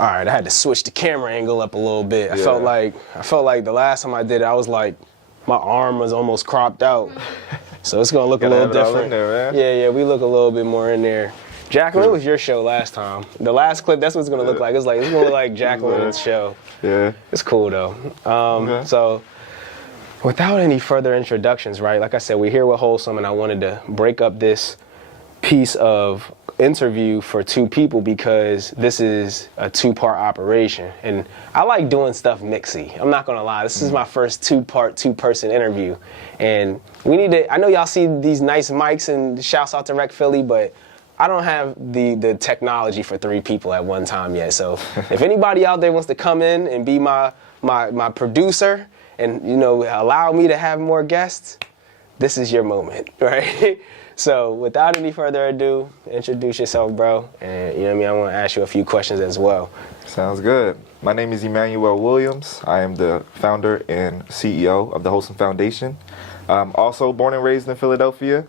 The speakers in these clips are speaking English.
all right, I had to switch the camera angle up a little bit. I felt like the last time I did it, I was like, my arm was almost cropped out. So it's gonna look a little different. There, yeah, we look a little bit more in there. Jacqueline, it was your show last time. The last clip, that's what it's gonna look like. It's gonna look like Jacqueline's show. Yeah. It's cool though. So without any further introductions, right? Like I said, we're here with Wholesome, and I wanted to break up this piece of interview for two people because this is a two-part operation, and I like doing stuff mixy. I'm not gonna lie, this is my first two-person interview, and we need to. I know y'all see these nice mics and shouts out to Rec Philly, but I don't have the technology for three people at one time yet. So if anybody out there wants to come in and be my producer and allow me to have more guests, this is your moment, right? So without any further ado, introduce yourself, bro. And you know what I mean? I want to ask you a few questions as well. Sounds good. My name is Emmanuel Williams. I am the founder and CEO of the Wholesome Foundation. I'm also born and raised in Philadelphia.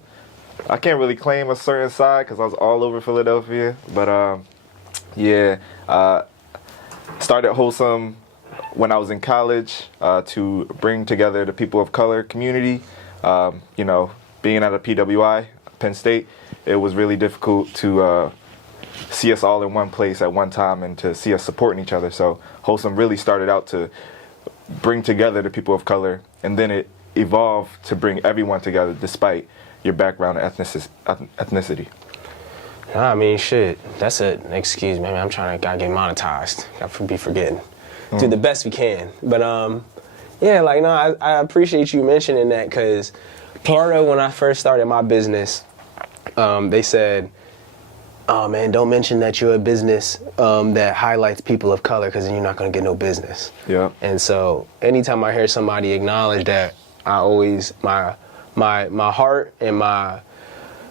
I can't really claim a certain side because I was all over Philadelphia. But started Wholesome when I was in college to bring together the people of color community. Being at a PWI, Penn State, it was really difficult to see us all in one place at one time and to see us supporting each other. So Wholesome really started out to bring together the people of color, and then it evolved to bring everyone together despite your background and ethnicity. I mean, shit, that's excuse me, I'm trying to gotta get monetized. Gotta be forgetting. Do the best we can. But I appreciate you mentioning that, because part of when I first started my business, they said, oh man, don't mention that you're a business that highlights people of color, because then you're not going to get no business. Yeah. And so anytime I hear somebody acknowledge that, I always, my heart and my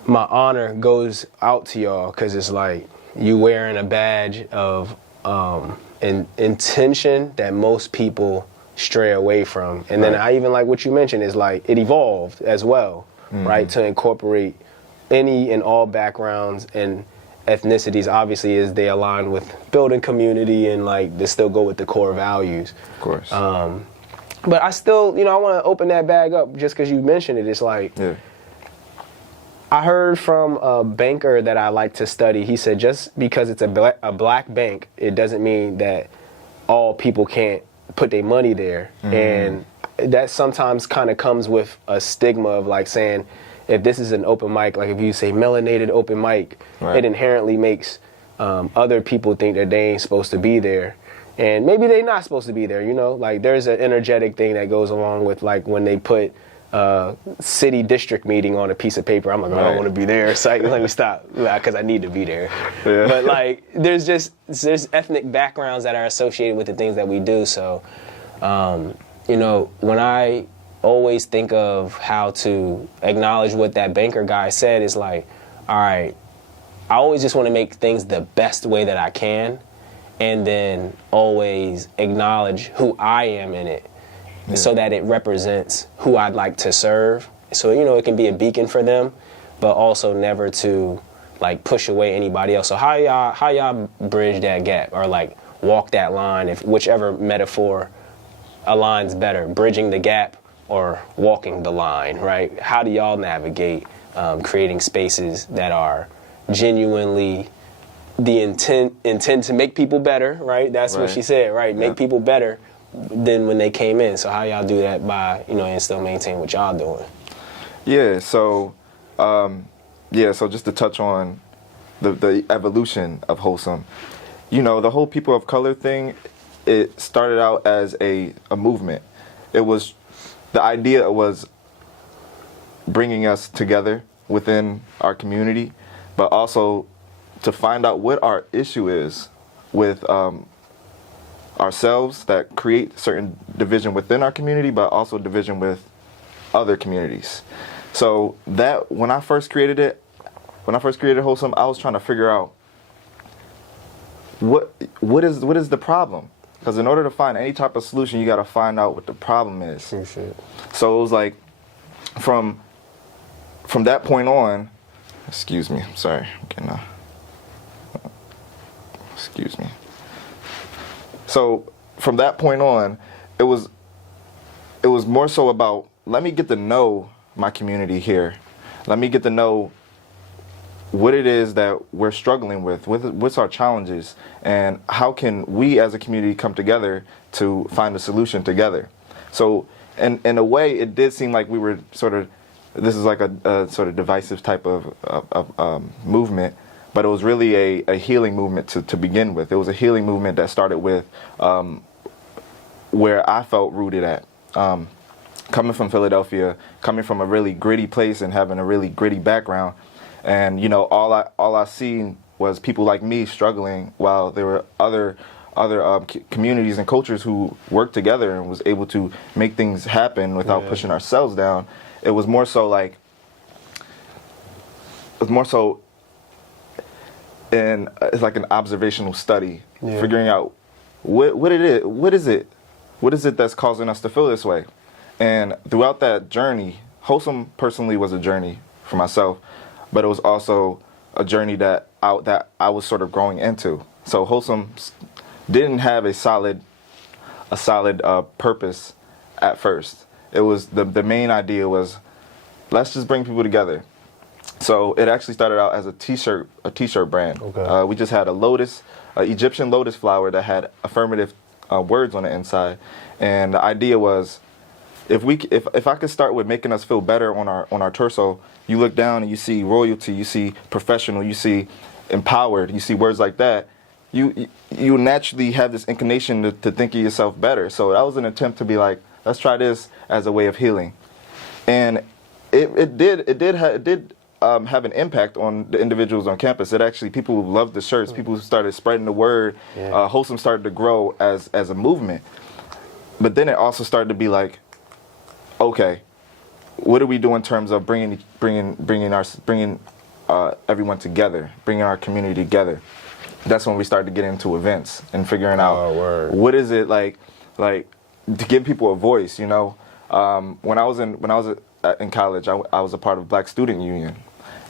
honor goes out to y'all, because it's like you wearing a badge of intention that most people stray away from. And then I even like what you mentioned is like it evolved as well, right? To incorporate any and all backgrounds and ethnicities, obviously, as they align with building community and like they still go with the core values. Of course. But I still, I want to open that bag up just because you mentioned it. It's like, I heard from a banker that I like to study. He said just because it's a black bank, it doesn't mean that all people can't put their money there. And that sometimes kind of comes with a stigma of like saying, if this is an open mic, like if you say melanated open mic, it inherently makes other people think that they ain't supposed to be there. And maybe they're not supposed to be there, like there's an energetic thing that goes along with like when they put city district meeting on a piece of paper. I'm like, I don't want to be there. So let me stop, because I need to be there. Yeah. But like, there's ethnic backgrounds that are associated with the things that we do. So, when I always think of how to acknowledge what that banker guy said, is like, all right, I always just want to make things the best way that I can, and then always acknowledge who I am in it. So that it represents who I'd like to serve. So, it can be a beacon for them, but also never to like push away anybody else. So how y'all bridge that gap or like walk that line, if whichever metaphor aligns better, bridging the gap or walking the line, right? How do y'all navigate creating spaces that are genuinely the intent to make people better, right? That's what she said, right? Make people better than when they came in. So how y'all do that by, and still maintain what y'all doing? So just to touch on the evolution of Wholesome, the whole people of color thing, it started out as a movement. The idea was bringing us together within our community, but also to find out what our issue is with ourselves that create certain division within our community, but also division with other communities. So that when I first created Wholesome, I was trying to figure out what is the problem, because in order to find any type of solution, you got to find out what the problem is. So it was like from that point on. Excuse me, I'm sorry. Excuse me. So from that point on, it was more so about, let me get to know my community here. Let me get to know what it is that we're struggling with, what's our challenges, and how can we as a community come together to find a solution together. So in a way, it did seem like we were sort of, this is like a sort of divisive type of movement, but it was really a healing movement to begin with. It was a healing movement that started with where I felt rooted at. Coming from Philadelphia, coming from a really gritty place and having a really gritty background, and all I seen was people like me struggling, while there were other communities and cultures who worked together and was able to make things happen without pushing ourselves down. It was more so like, it's like an observational study, figuring out what is it that's causing us to feel this way. And throughout that journey, Wholesome personally was a journey for myself, but it was also a journey that I was sort of growing into. So Wholesome didn't have a solid purpose at first. It was the main idea was, let's just bring people together. So it actually started out as a t-shirt brand. Okay. We just had an Egyptian lotus flower that had affirmative words on the inside, and the idea was, if I could start with making us feel better on our torso, you look down and you see royalty, you see professional, you see empowered, you see words like that, you naturally have this inclination to think of yourself better. So that was an attempt to be like, let's try this as a way of healing, and it did have an impact on the individuals on campus. It actually, people who loved the shirts, people who started spreading the word. Wholesome started to grow as a movement, but then it also started to be like, okay, what do we do in terms of bringing everyone together, bringing our community together? That's when we started to get into events and figuring out what is it like to give people a voice. When I was in college, I was a part of Black Student Union,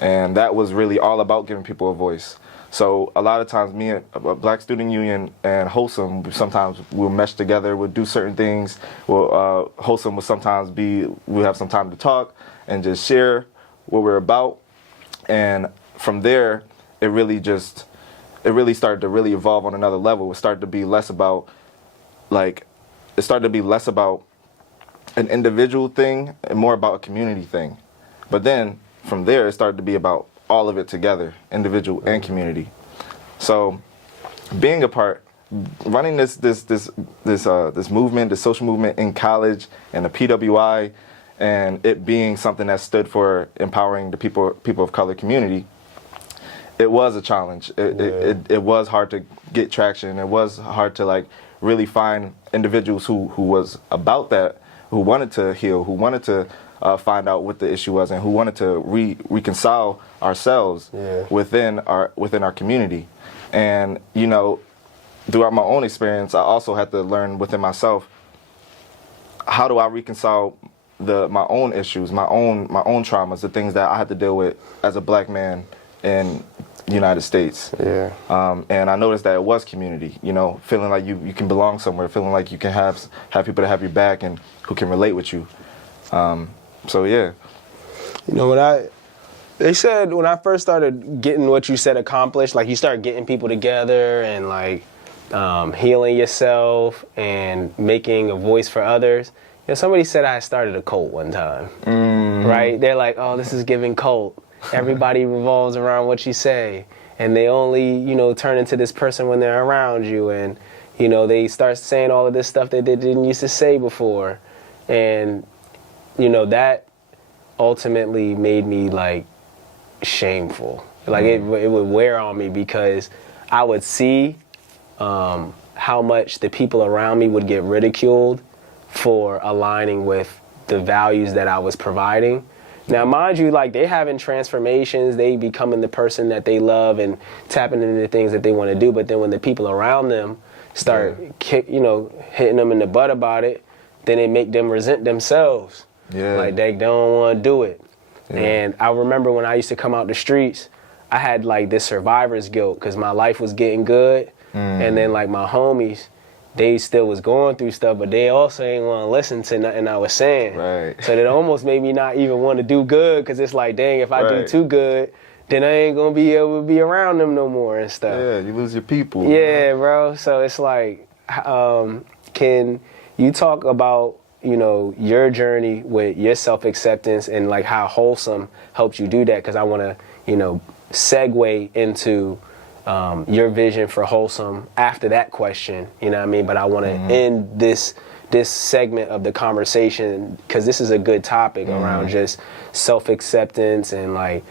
and that was really all about giving people a voice. So a lot of times, me and Black Student Union and Wholesome, sometimes we'll mesh together, we'll do certain things. Wholesome will sometimes we'll have some time to talk and just share what we're about. And from there, it really started to really evolve on another level. It started to be less about an individual thing and more about a community thing. But then from there, it started to be about all of it together, individual and community. So being a part, running this movement, this social movement in college and the PWI, and it being something that stood for empowering the people of color community, it was a challenge. It was hard to get traction. It was hard to really find individuals who was about that, who wanted to heal, who wanted to find out what the issue was, and who wanted to reconcile ourselves within our community. And throughout my own experience, I also had to learn within myself, how do I reconcile my own issues, my own traumas, the things that I had to deal with as a Black man in the United States. And I noticed that it was community, feeling like you can belong somewhere, feeling like you can have people that have your back and who can relate with you. So yeah. They said when I first started getting what you said accomplished, you start getting people together and healing yourself and making a voice for others. Somebody said I started a cult one time, right? They're like, oh, this is giving cult. Everybody revolves around what you say, and they only, turn into this person when they're around you, and, they start saying all of this stuff that they didn't used to say before, and, that ultimately made me, shameful. It would wear on me, because I would see how much the people around me would get ridiculed for aligning with the values that I was providing. Now, mind you, they having transformations, they becoming the person that they love and tapping into the things that they want to do. But then when the people around them start, hitting them in the butt about it, then it make them resent themselves. They don't want to do it. And I remember when I used to come out the streets, I had this survivor's guilt, because my life was getting good. And then my homies, they still was going through stuff, but they also ain't want to listen to nothing I was saying. Right. So that almost made me not even want to do good, because it's like, dang, if I do too good, then I ain't going to be able to be around them no more and stuff. Yeah, you lose your people. Yeah, bro. So it's like, can you talk about, you know, your journey with your self-acceptance and like how Wholesome helped you do that? Because I want to, you know, segue into your vision for Wholesome after that question, you know what I mean? But I want to end this segment of the conversation, because this is a good topic around just self-acceptance and, like,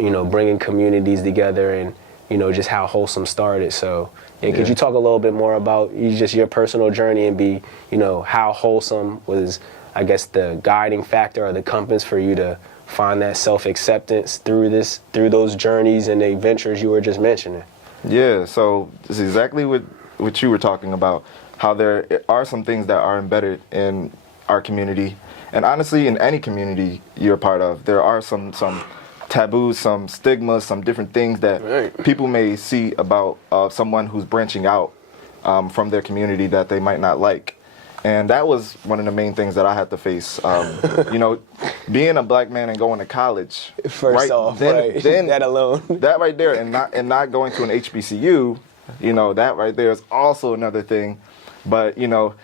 you know, bringing communities together and, you know, just how Wholesome started. So could you talk a little bit more about just your personal journey and you know, how Wholesome was, I guess, the guiding factor or the compass for you to find that self-acceptance through those journeys and the adventures you were just mentioning? Yeah, so it's exactly what you were talking about, how there are some things that are embedded in our community, and honestly in any community you're a part of. There are some taboos, some stigmas, some different things that people may see about someone who's branching out from their community that they might not like. And that was one of the main things that I had to face. You know, being a black man and going to college. First off, then that alone. That right there, and not going to an HBCU, you know, that right there is also another thing. But, you know,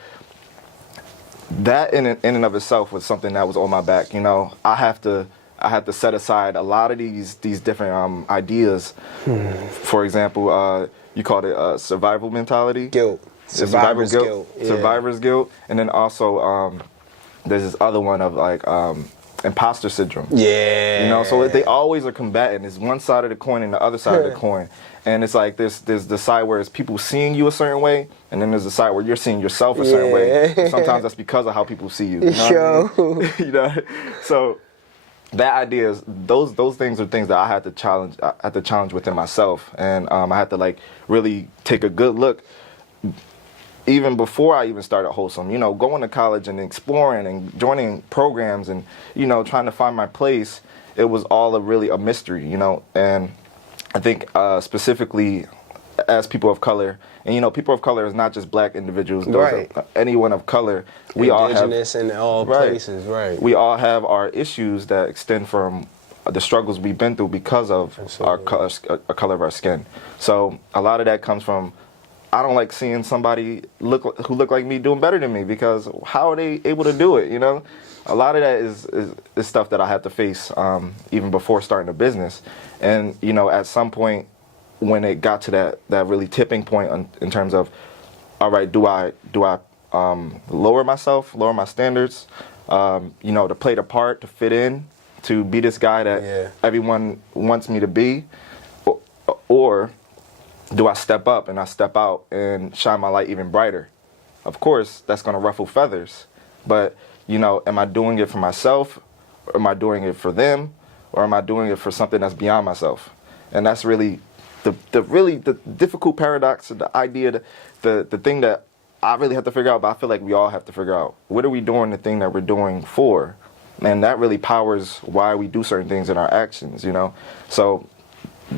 that in and of itself was something that was on my back. You know, I had to set aside a lot of these different ideas. For example, you called it survival mentality. Guilt. Survivor's guilt. Yeah. Survivor's guilt. And then also there's this other one of like imposter syndrome. Yeah. You know, so they always are combating. There's one side of the coin and the other side of the coin. And it's like there's the side where it's people seeing you a certain way, and then there's the side where you're seeing yourself a certain way. And sometimes that's because of how people see you. You know what I mean? You know? So that idea is those things are things that I had to challenge within myself. And I had to like really take a good look even before I even started Wholesome, you know, going to college and exploring and joining programs and, you know, trying to find my place. It was all really a mystery, you know. And I think specifically as people of color, and, you know, people of color is not just black individuals. Anyone of color. We all have indigenous in all places, right. We all have our issues that extend from the struggles we've been through because of our color of our skin. So a lot of that comes from, I don't like seeing somebody who look like me doing better than me, because how are they able to do it, you know? A lot of that is stuff that I had to face even before starting a business. And, you know, at some point when it got to that really tipping point in terms of, all right, do I lower myself, lower my standards, you know, to play the part, to fit in, to be this guy that everyone wants me to be, or do I step up and I step out and shine my light even brighter? Of course, that's going to ruffle feathers. But, you know, am I doing it for myself? Or am I doing it for them? Or am I doing it for something that's beyond myself? And that's really the difficult paradox, the idea, the thing that I really have to figure out, but I feel like we all have to figure out. What are we doing the thing that we're doing for? And that really powers why we do certain things in our actions, you know? So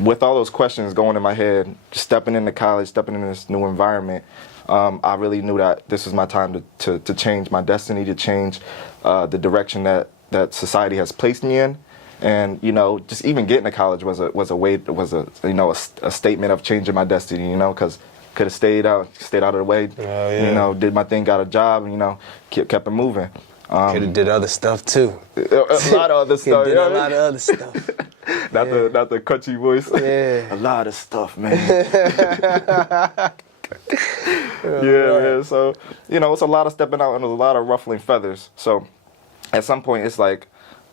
with all those questions going in my head, stepping into college, stepping into this new environment, I really knew that this was my time to change my destiny, to change the direction that society has placed me in. And, you know, just even getting to college was a statement of changing my destiny, you know, because could have stayed out of the way, you know, did my thing, got a job, and, you know, kept it moving. Could have did other stuff too. A lot of other stuff. Did a lot of other stuff. Not the country voice. Yeah. A lot of stuff, man. Man. So, you know, it's a lot of stepping out and there's a lot of ruffling feathers. So, at some point, it's like,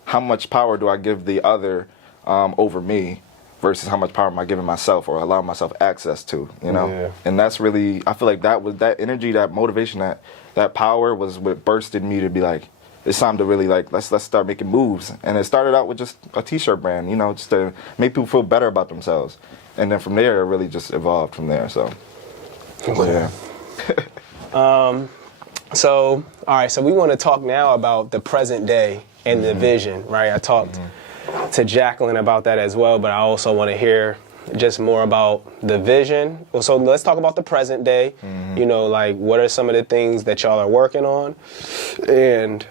how much power do I give the other over me versus how much power am I giving myself or allowing myself access to, you know? Yeah. And that's really, I feel like that energy, that motivation, that power was what bursted me to be like, it's time to really like, let's start making moves. And it started out with just a t-shirt brand, you know, just to make people feel better about themselves. And then from there, it really just evolved from there, so. Okay. Yeah. So, all right, so we want to talk now about the present day and the vision, right? I talked to Jacqueline about that as well, but I also want to hear just more about the vision. So let's talk about the present day. You know, like what are some of the things that y'all are working on? And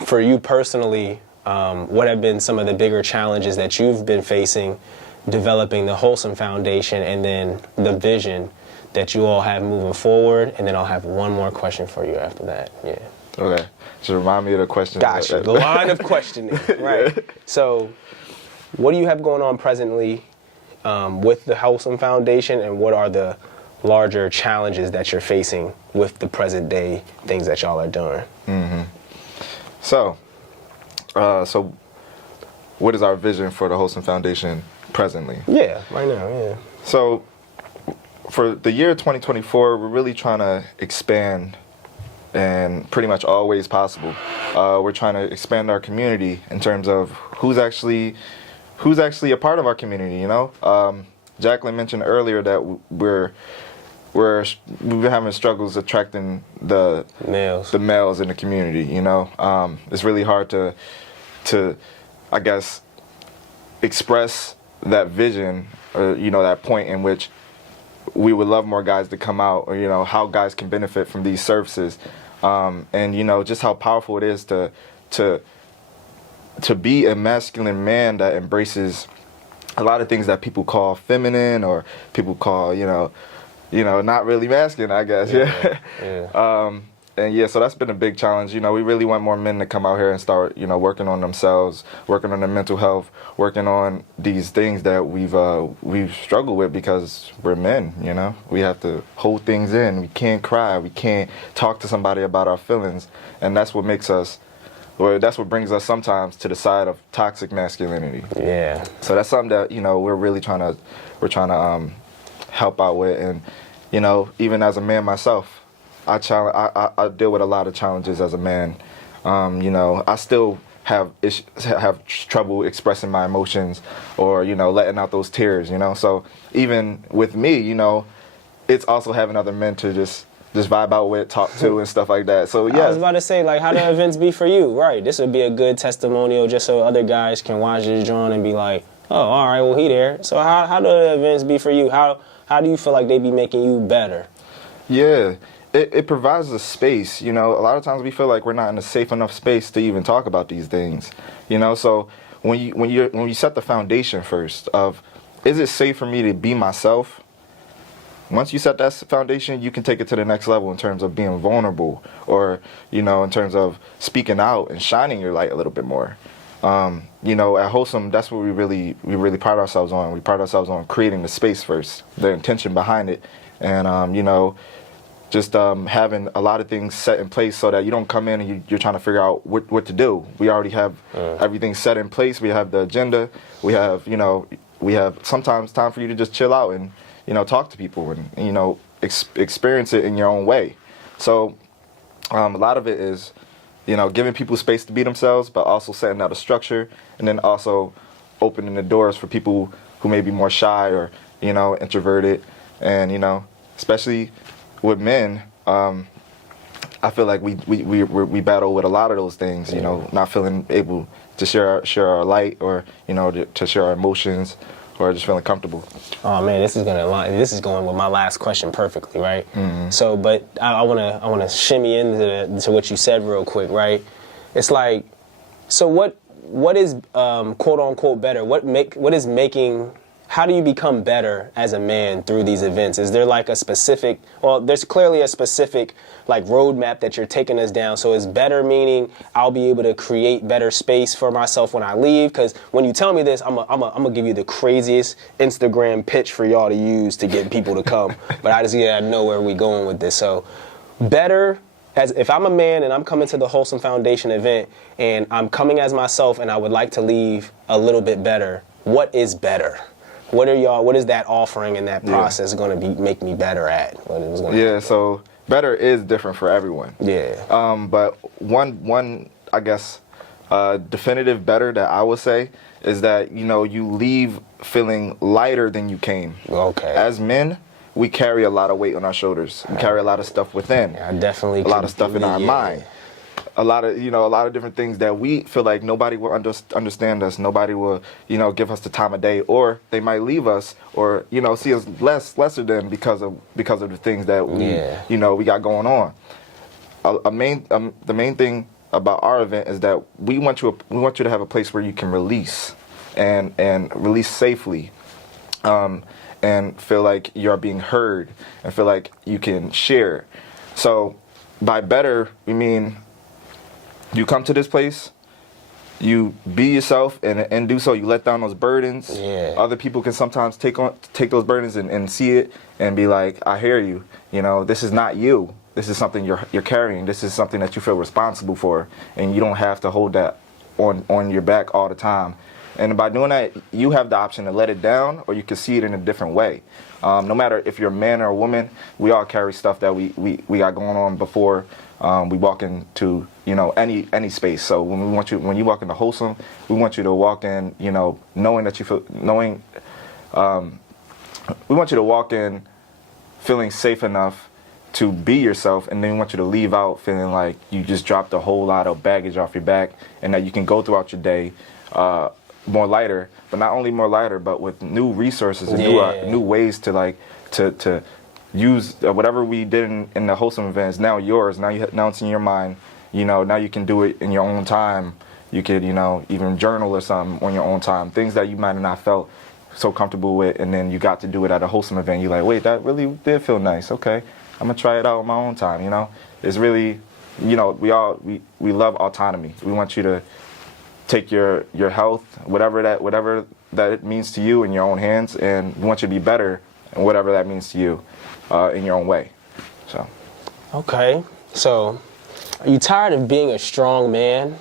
for you personally, what have been some of the bigger challenges that you've been facing developing the Wholesome Foundation, and then the vision that you all have moving forward? And then I'll have one more question for you after that. Yeah. Okay. Just remind me of the question. Gotcha. The line of questioning. Right. Yeah. So what do you have going on presently with the Wholesome Foundation, and what are the larger challenges that you're facing with the present day things that y'all are doing? So what is our vision for the Wholesome Foundation presently? Yeah, right now, yeah. So for the year 2024, we're really trying to expand in pretty much all ways possible. We're trying to expand our community in terms of who's actually a part of our community, you know? Jacqueline mentioned earlier that we've been having struggles attracting the males in the community, you know? It's really hard to I guess, express that vision, or, you know, that point in which we would love more guys to come out, or, you know, how guys can benefit from these services. And, you know, just how powerful it is to be a masculine man that embraces a lot of things that people call feminine, or people call, you know, not really masculine, I guess. Yeah. And yeah, so that's been a big challenge. You know, we really want more men to come out here and start, you know, working on themselves, working on their mental health, working on these things that we've struggled with because we're men, you know. We have to hold things in. We can't cry. We can't talk to somebody about our feelings. And that's what makes us, or that's what brings us sometimes to the side of toxic masculinity. Yeah. So that's something that, you know, we're trying to help out with. And, you know, even as a man myself, I deal with a lot of challenges as a man. You know, I still have trouble expressing my emotions, or, you know, letting out those tears, you know. So even with me, you know, it's also having other men to just vibe out with, talk to, and stuff like that. So yeah. I was about to say, like, how do events be for you? Right. This would be a good testimonial just so other guys can watch this drawing and be like, oh, all right, well, he there. So how do the events be for you? How do you feel like they be making you better? Yeah. It provides a space, you know. A lot of times we feel like we're not in a safe enough space to even talk about these things, you know. So when you set the foundation first of, is it safe for me to be myself? Once you set that foundation, you can take it to the next level in terms of being vulnerable, or, you know, in terms of speaking out and shining your light a little bit more. You know, at Wholesome, that's what we really pride ourselves on. We pride ourselves on creating the space first, the intention behind it, and you know, just having a lot of things set in place so that you don't come in and you're trying to figure out what to do. We already have everything set in place. We have the agenda. We have, you know, sometimes time for you to just chill out and, you know, talk to people and you know, experience it in your own way. So a lot of it is, you know, giving people space to be themselves, but also setting out a structure, and then also opening the doors for people who may be more shy or, you know, introverted. And, you know, especially with men, I feel like we battle with a lot of those things, you know, not feeling able to share our light, or, you know, to share our emotions, or just feeling comfortable. Oh man, this is going with my last question perfectly, right? Mm-hmm. So, but I wanna shimmy into what you said real quick, right? It's like, so what is quote unquote better? How do you become better as a man through these events? Is there like there's clearly a specific like roadmap that you're taking us down. So is better meaning I'll be able to create better space for myself when I leave? Because when you tell me this, I'm gonna give you the craziest Instagram pitch for y'all to use to get people to come. But I just gotta know where we going with this. So better, as if I'm a man and I'm coming to the Wholesome Foundation event and I'm coming as myself and I would like to leave a little bit better, what is better? What is that offering in that process going to make me better at? So better is different for everyone. Yeah. But one I guess definitive better that I would say is that, you know, you leave feeling lighter than you came. Okay. As men, we carry a lot of weight on our shoulders. We carry a lot of stuff within. Yeah, I definitely. A lot of stuff in our mind. a lot of different things that we feel like nobody will understand us. Nobody will, give us the time of day, or they might leave us, or see us lesser than because of the things that we got going on. The main thing about our event is that we want you to have a place where you can release and release safely, and feel like you're being heard and feel like you can share. So by better, we mean you come to this place, you be yourself and do so. You let down those burdens. Yeah. Other people can sometimes take those burdens and see it and be like, I hear you. This is not you. This is something you're carrying. This is something that you feel responsible for, and you don't have to hold that on your back all the time. And by doing that, you have the option to let it down, or you can see it in a different way. No matter if you're a man or a woman, we all carry stuff that we got going on before we walk into any space. So when you walk into Wholesome, we want you to walk in knowing that we want you to walk in feeling safe enough to be yourself, and then we want you to leave out feeling like you just dropped a whole lot of baggage off your back, and that you can go throughout your day more lighter, but not only more lighter, but with new resources and new ways to use whatever we did in the Wholesome event is now yours. Now it's in your mind. Now you can do it in your own time. You could even journal or something on your own time. Things that you might have not felt so comfortable with, and then you got to do it at a Wholesome event. You're like, wait, that really did feel nice. Okay, I'm gonna try it out on my own time. It's really, we love autonomy. We want you to take your health, whatever that it means to you, in your own hands, and we want you to be better, and whatever that means to you, in your own way. So. Okay, so are you tired of being a strong man?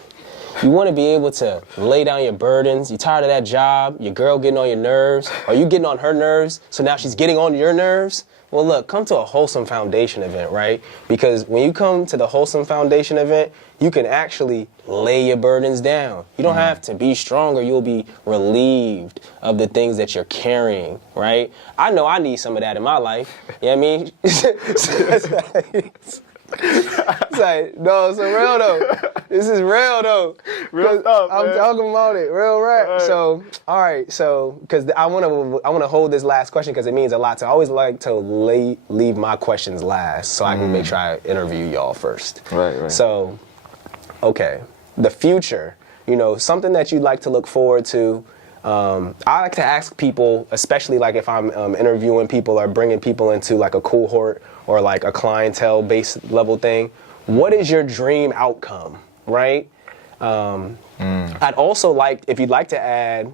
You want to be able to lay down your burdens. You tired of that job? Your girl getting on your nerves? Are you getting on her nerves? So now she's getting on your nerves? Well, look, come to a Wholesome Foundation event, right? Because when you come to the Wholesome Foundation event, you can actually lay your burdens down. You don't have to be strong, or you'll be relieved of the things that you're carrying, right? I know I need some of that in my life. You know what I mean? It's like, no, it's real though. This is real though. Real stuff, I'm talking about it, real rap. Right. So, all right, so because I want to hold this last question because it means a lot. So I always like to leave my questions last, so I can make sure I interview y'all first. Right. So, okay, the future. Something that you'd like to look forward to. I like to ask people, especially like if I'm interviewing people or bringing people into like a cohort or like a clientele-based level thing, what is your dream outcome, right? I'd also like, if you'd like to add,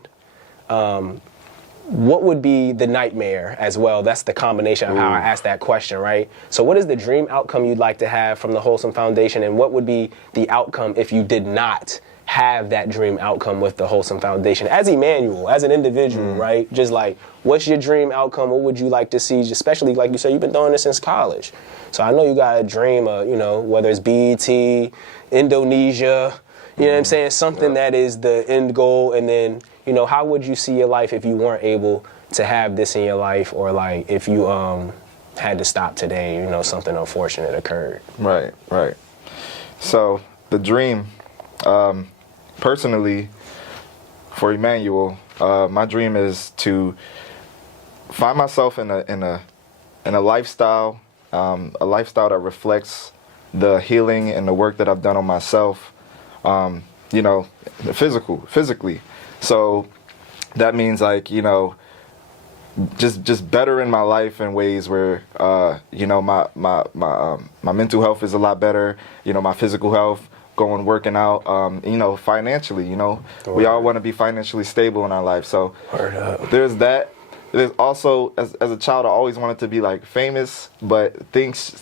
what would be the nightmare as well? That's the combination of how I asked that question, right? So what is the dream outcome you'd like to have from the Wholesome Foundation, and what would be the outcome if you did not have that dream outcome with the Wholesome Foundation as Emmanuel, as an individual, right? Just like, what's your dream outcome? What would you like to see? Especially like you said, you've been doing this since college. So I know you got a dream of, whether it's BET, Indonesia, you know what I'm saying? Something that is the end goal. And then, how would you see your life if you weren't able to have this in your life, or like if you had to stop today, something unfortunate occurred? Right. So the dream, personally, for Emmanuel, my dream is to find myself in a lifestyle, that reflects the healing and the work that I've done on myself, physically. So that means like, just better in my life in ways where, my mental health is a lot better, my physical health, working out, financially, we all want to be financially stable in our life. So there's that. There's also, as a child, I always wanted to be like famous, but things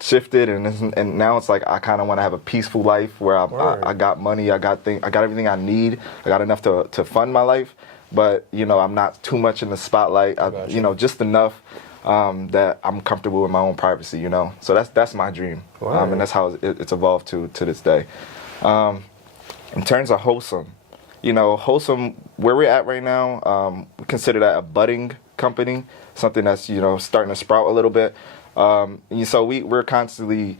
shifted, and now it's like I kind of want to have a peaceful life where I got money, I got everything I need, I got enough to fund my life, but I'm not too much in the spotlight, just enough that I'm comfortable with my own privacy, So that's my dream, and that's how it's evolved to this day. In terms of Wholesome. Wholesome, where we're at right now, we consider that a budding company, something that's, starting to sprout a little bit. So we're constantly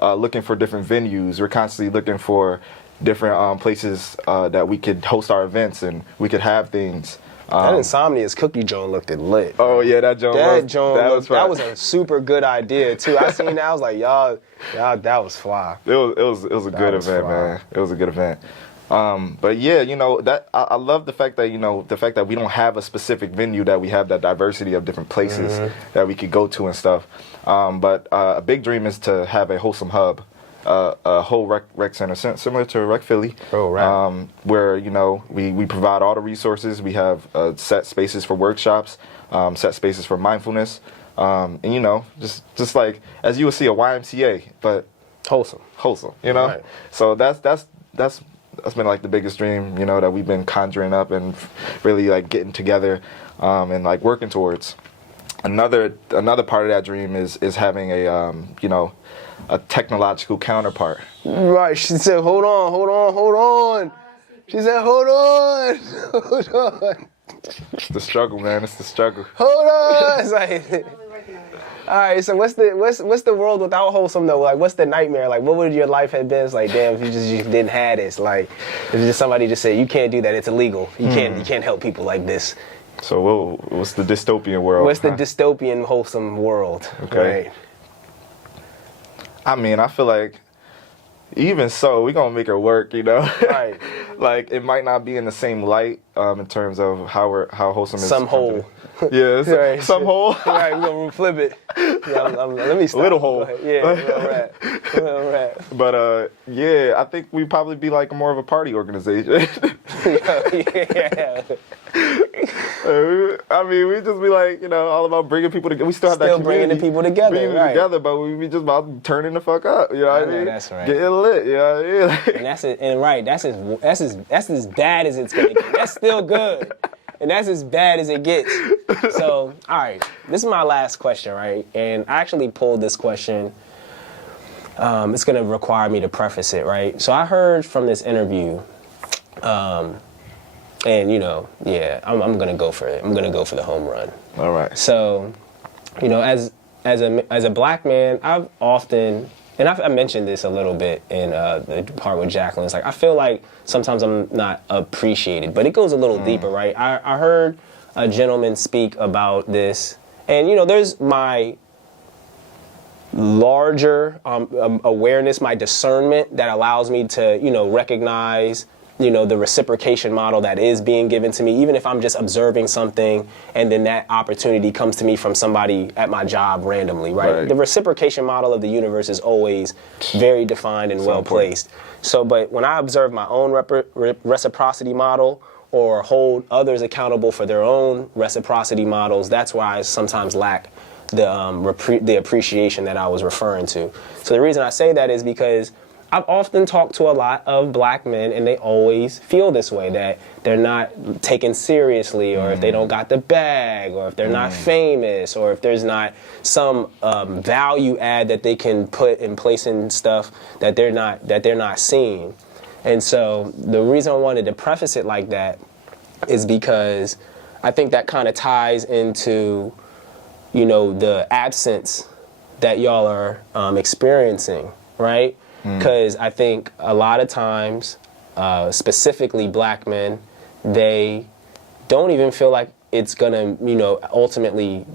looking for different venues. We're constantly looking for different places that we could host our events and we could have things. That Insomnia's cookie joint looked lit. Oh yeah, that was a super good idea too. I seen that, I was like, y'all, that was fly. It was a good event, man. It was a good event. But yeah, you know, that I love the fact that we don't have a specific venue, that we have that diversity of different places that we could go to and stuff. But a big dream is to have a Wholesome hub. A whole rec center similar to Rec Philly, where you know we provide all the resources. We have set spaces for workshops, set spaces for mindfulness, and you know just like as you would see a YMCA, but wholesome, you know. Right. So that's been like the biggest dream, you know, that we've been conjuring up and really like getting together and like working towards. Another part of that dream is having a you know, a technological counterpart. Right. She said, hold on. She said, hold on. It's the struggle, man. It's the struggle. Hold on. It's like, all right. So what's the world without Wholesome though? Like, what's the nightmare? Like, what would your life have been? It's like, damn, if you didn't have this. Like, if just somebody just said, you can't do that. It's illegal. You can't help people like this. So what's the dystopian world? What's the dystopian Wholesome world? Okay. Right. I mean, I feel like even so, we're going to make it work, you know? Right. Like, it might not be in the same light in terms of how Wholesome is. Some hole. Yeah, right. Some hole. Right, we're going to flip it. Yeah, let me stop. Little hole. Yeah, little rat. But, yeah, I think we'd probably be like more of a party organization. Yeah. I mean, we just be like, you know, all about bringing people together. We still have that community. Bringing the people together, bringing them together, but we be just about turning the fuck up. You know what I mean? That's right. Getting lit. You know what I mean? And that's it. And right, that's as bad as it's gonna get. That's still good, and that's as bad as it gets. So, all right, this is my last question, right? And I actually pulled this question. It's gonna require me to preface it, right? So I heard from this interview. And you know, yeah, I'm gonna go for it. I'm gonna go for the home run. All right. So, you know, as a black man, I've often, and I mentioned this a little bit in the part with Jacqueline. It's like I feel like sometimes I'm not appreciated, but it goes a little deeper, right? I heard a gentleman speak about this, and you know, there's my larger awareness, my discernment that allows me to, you know, recognize, you know, the reciprocation model that is being given to me, even if I'm just observing something and then that opportunity comes to me from somebody at my job randomly, right? The reciprocation model of the universe is always very defined and well placed. So, but when I observe my own reciprocity model or hold others accountable for their own reciprocity models, that's why I sometimes lack the appreciation that I was referring to. So the reason I say that is because I've often talked to a lot of black men, and they always feel this way, that they're not taken seriously, or if they don't got the bag, or if they're not famous, or if there's not some value add that they can put in place in stuff that they're not seeing. And so the reason I wanted to preface it like that is because I think that kind of ties into, you know, the absence that y'all are experiencing, right? Because I think a lot of times, specifically black men, they don't even feel like it's gonna, you know, ultimately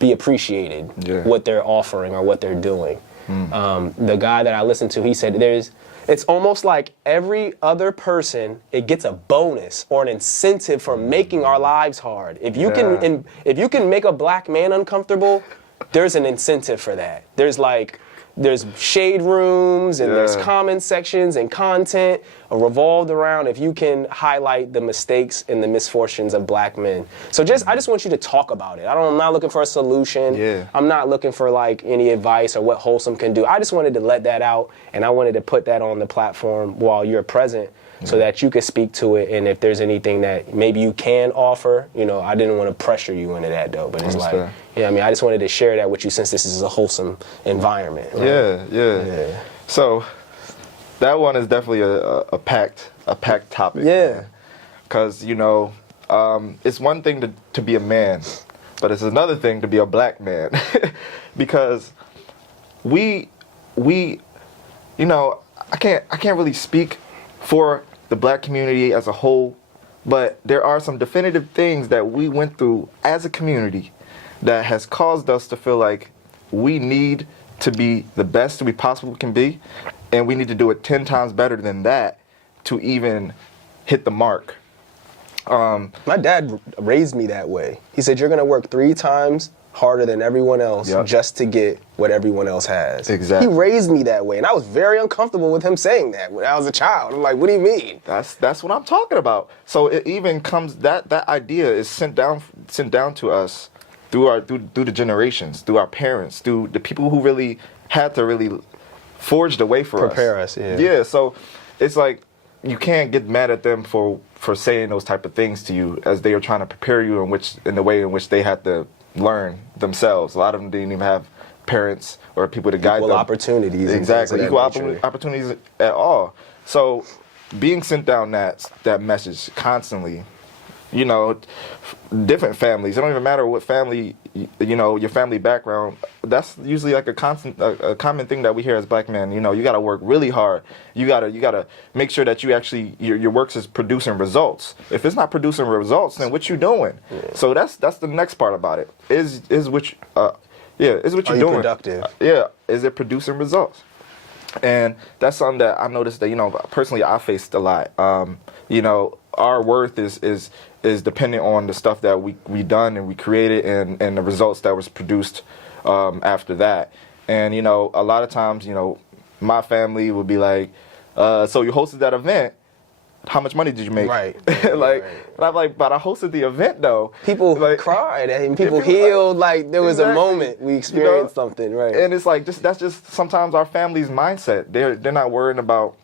be appreciated, what they're offering or what they're doing. The guy that I listened to, he said it's almost like every other person, it gets a bonus or an incentive for making our lives hard. If you can make a black man uncomfortable, there's an incentive for that. There's shade rooms and there's comment sections and content revolved around if you can highlight the mistakes and the misfortunes of black men. So I just want you to talk about it. I'm not looking for a solution. Yeah. I'm not looking for like any advice or what Wholesome can do. I just wanted to let that out, and I wanted to put that on the platform while you're present so that you could speak to it. And if there's anything that maybe you can offer, you know, I didn't want to pressure you into that though, but it's like, I mean, I just wanted to share that with you since this is a wholesome environment. Right? Yeah. So that one is definitely a packed topic. Yeah. Because, you know, it's one thing to be a man, but it's another thing to be a black man. Because we we, I can't really speak for the black community as a whole, but there are some definitive things that we went through as a community that has caused us to feel like we need to be the best we possibly can be, and we need to do it 10 times better than that to even hit the mark. My dad raised me that way. He said, you're going to work 3 times harder than everyone else just to get what everyone else has. Exactly. He raised me that way, and I was very uncomfortable with him saying that when I was a child. I'm like, what do you mean? That's what I'm talking about. So it even comes that idea is sent down to us through the generations, through our parents, through the people who really had to really forge the way for prepare us. Yeah. So it's like you can't get mad at them for saying those type of things to you as they are trying to prepare you in the way in which they had to learn themselves. A lot of them didn't even have parents or people to guide them. Equal opportunities. Exactly. Equal opportunities at all. So being sent down that message constantly, different families. It don't even matter what family, your family background. That's usually like a common thing that we hear as black men. You got to work really hard. You gotta make sure that you actually your work is producing results. If it's not producing results, then what you doing? Yeah. So that's the next part about it. Is what you're doing productive? Is it producing results? And that's something that I noticed that personally I faced a lot. Our worth is dependent on the stuff that we done and we created and the results that was produced after that. And a lot of times my family would be like, so you hosted that event, how much money did you make? Right. But I'm like, but I hosted the event though. People cried and people healed like there was a moment we experienced something, right? And it's like that's just sometimes our family's mindset. They're not worrying about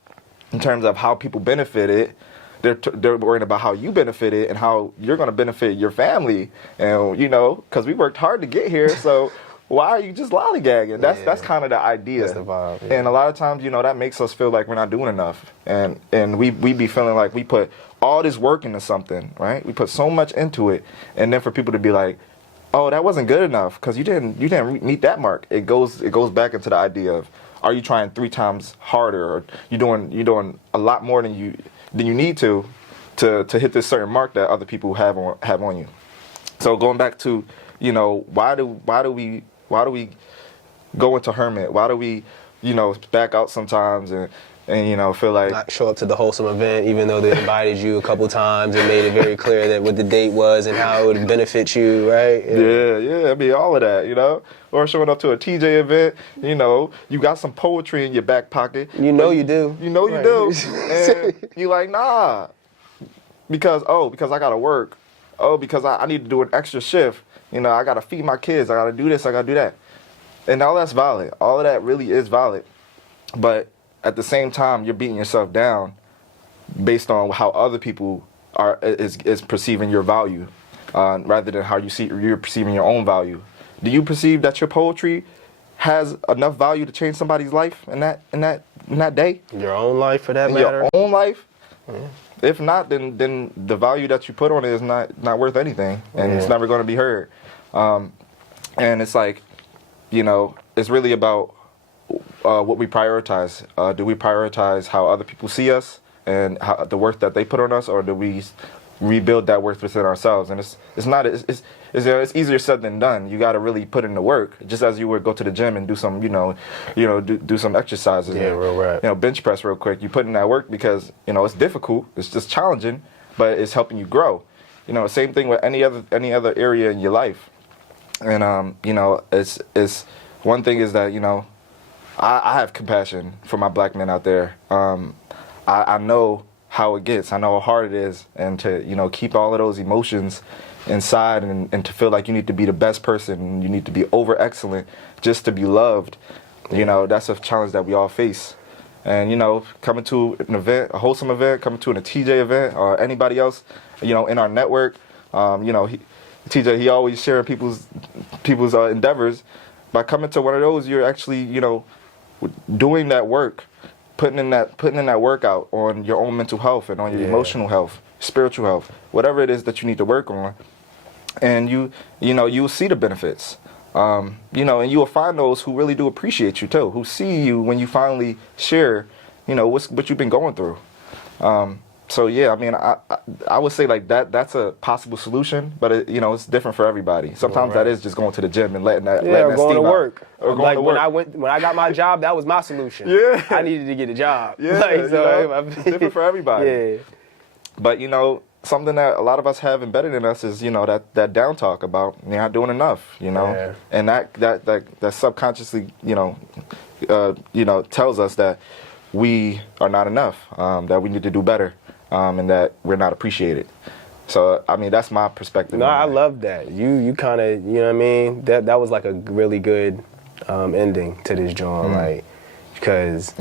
in terms of how people benefited. They're worrying about how you benefited and how you're going to benefit your family. And because we worked hard to get here, so why are you just lollygagging? That's kind of the idea. That's the vibe. Yeah. And a lot of times, that makes us feel like we're not doing enough. And we be feeling like we put all this work into something, right? We put so much into it, and then for people to be like, "Oh, that wasn't good enough because you didn't meet that mark." It goes back into the idea of, are you trying 3 times harder, or you doing a lot more than you need to hit this certain mark that other people have on you. So going back to why do we go into hermit? Why do we back out sometimes and feel like not show up to the Wholesome event even though they invited you a couple times and made it very clear that what the date was and how it would benefit you, right? Yeah. I mean all of that, or showing up to a TJ event, you got some poetry in your back pocket. You do. You do. And you like, nah. Because I gotta work. Because I need to do an extra shift. I gotta feed my kids. I gotta do this. I gotta do that. And all that's valid. All of that really is valid. But at the same time, you're beating yourself down based on how other people is perceiving your value, rather than how you're perceiving your own value. Do you perceive that your poetry has enough value to change somebody's life in that day? Your own life, for that matter. Your own life. Yeah. If not, then the value that you put on it is not worth anything, and it's never going to be heard. And it's like, it's really about what we prioritize. Do we prioritize how other people see us and how the worth that they put on us, or do we rebuild that worth within ourselves? And it's easier said than done. You got to really put in the work, just as you would go to the gym and do some do some exercises. Yeah, real right. Bench press real quick. You put in that work because it's difficult. It's just challenging, but it's helping you grow. Same thing with any other area in your life. And it's one thing is that I have compassion for my black men out there. I know how it gets. I know how hard it is, and to keep all of those emotions inside, and to feel like you need to be the best person, you need to be over excellent just to be loved. That's a challenge that we all face. And coming to an event, a Wholesome event, coming to a TJ event, or anybody else, in our network, TJ, he always sharing people's endeavors. By coming to one of those, you're actually doing that work, putting in that workout on your own mental health and on your emotional health, spiritual health, whatever it is that you need to work on, and you'll see the benefits. You know, and you will find those who really do appreciate you too, who see you when you finally share, you know, what you've been going through. So yeah, I mean, I would say like that's a possible solution, but it, you know, it's different for everybody. Sometimes that is just going to the gym and letting that or going to work. Or going like to work. when I got my job, that was my solution. Yeah. I needed to get a job. Yeah, Like, you so know, it's different for everybody. Yeah. But you know, something that a lot of us have embedded in us is, you know, that down talk about you're not doing enough, you know, and that subconsciously, you know, tells us that we are not enough, that we need to do better, and that we're not appreciated. So I mean, that's my perspective. No, I love that. You kind of, you know what I mean? That was like a really good ending to this joint, like, because.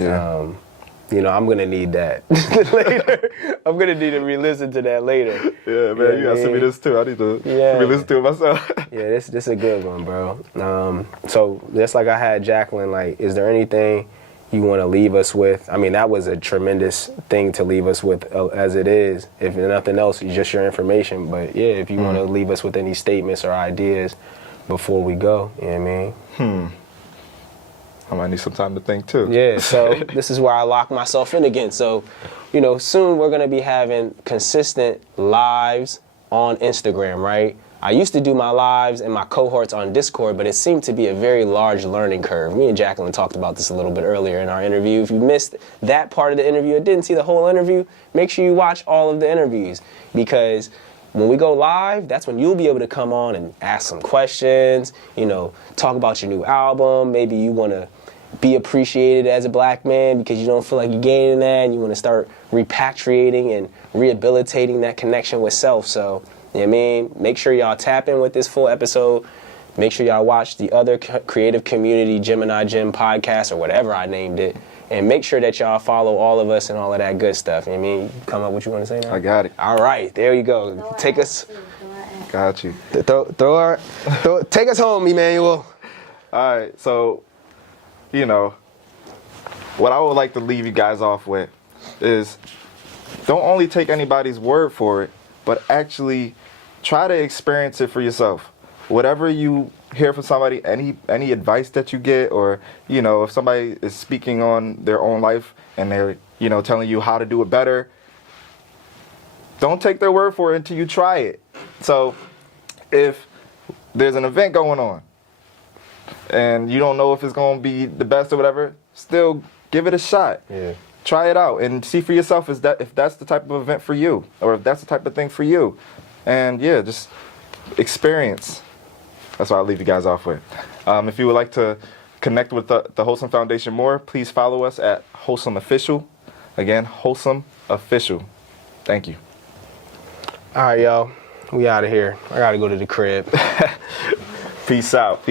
You know, I'm gonna need that later. I'm gonna need to re-listen to that later. Yeah, man, you gotta send me this too. I need to re-listen to it myself. Yeah, this is a good one, bro. So just like I had Jacqueline, like, is there anything you want to leave us with? I mean, that was a tremendous thing to leave us with, as it is. If nothing else, it's just your information. But yeah, if you want to leave us with any statements or ideas before we go, you know what I mean? I might need some time to think too. Yeah, so this is where I lock myself in again. So, you know, soon we're going to be having consistent lives on Instagram, right? I used to do my lives and my cohorts on Discord, but it seemed to be a very large learning curve. Me and Jacqueline talked about this a little bit earlier in our interview. If you missed that part of the interview or didn't see the whole interview, make sure you watch all of the interviews, because when we go live, that's when you'll be able to come on and ask some questions, you know, talk about your new album. Maybe you want to be appreciated as a black man because you don't feel like you're gaining that, and you want to start repatriating and rehabilitating that connection with self. So, you know what I mean? Make sure y'all tap in with this full episode. Make sure y'all watch the other Creative Community Gemini Gym podcast or whatever I named it. And make sure that y'all follow all of us and all of that good stuff. You know what I mean? Come up with what you want to say now? I got it. All right, there you go. Take us. Got you. Take us home, Emmanuel. All right, so, you know, what I would like to leave you guys off with is don't only take anybody's word for it, but actually try to experience it for yourself. Whatever you hear from somebody, any advice that you get, or, you know, if somebody is speaking on their own life and they're, you know, telling you how to do it better, don't take their word for it until you try it. So if there's an event going on and you don't know if it's going to be the best or whatever, still give it a shot. Yeah. Try it out and see for yourself if that's the type of event for you, or if that's the type of thing for you. And yeah, just experience. That's what I'll leave you guys off with. If you would like to connect with the Wholesome Foundation more, please follow us at Wholesome Official. Again, Wholesome Official. Thank you. All right, y'all. We out of here. I got to go to the crib. Peace out.